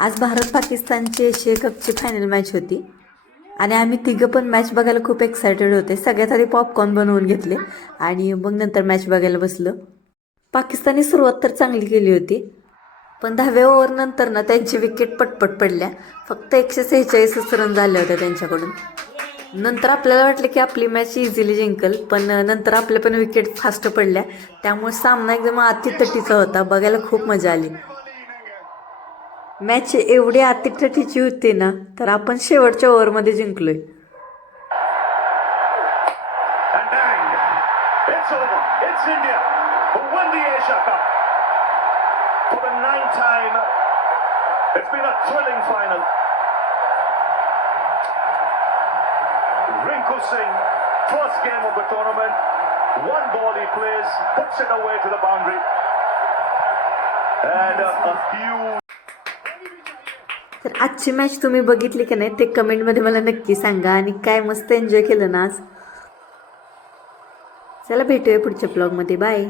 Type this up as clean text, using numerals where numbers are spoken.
आज भारत पाकिस्तानची Asia कपची final match होती आणि आम्ही तिघं पण मॅच बघायला खूप एक्सायटेड होते. सगळ्यात आधी पॉपकॉर्न बनवून घेतले आणि मग नंतर मॅच बघायला बसलो. पाकिस्तानने सुरुवात तर चांगली केली होती, पण 10व्या ओव्हरनंतर ना त्यांची विकेट पटपट पडल्या. फक्त 146 रन झाल्या होत्या त्यांच्याकडून. नंतर आपल्याला वाटलं की आपली मॅच इझिली जिंकल, पण नंतर आपल्या पण विकेट फास्ट पडल्या. त्यामुळे सामना एकदम अतितटीचा होता. बघायला खूप मजा आली. मॅच एवढी अतितटीची होती ना, तर आपण शेवटच्या ओव्हरमध्ये जिंकलोय. Rinku Singh, first game of the tournament, one ball he plays, puts it away to the boundary, and a huge. तर आजची मॅच तुम्ही बघितली की नाही ते कमेंटमध्ये मला नक्की सांगा. आणि काय मस्त एन्जॉय केलं ना आज. चला भेटूया पुढच्या ब्लॉगमध्ये. बाय.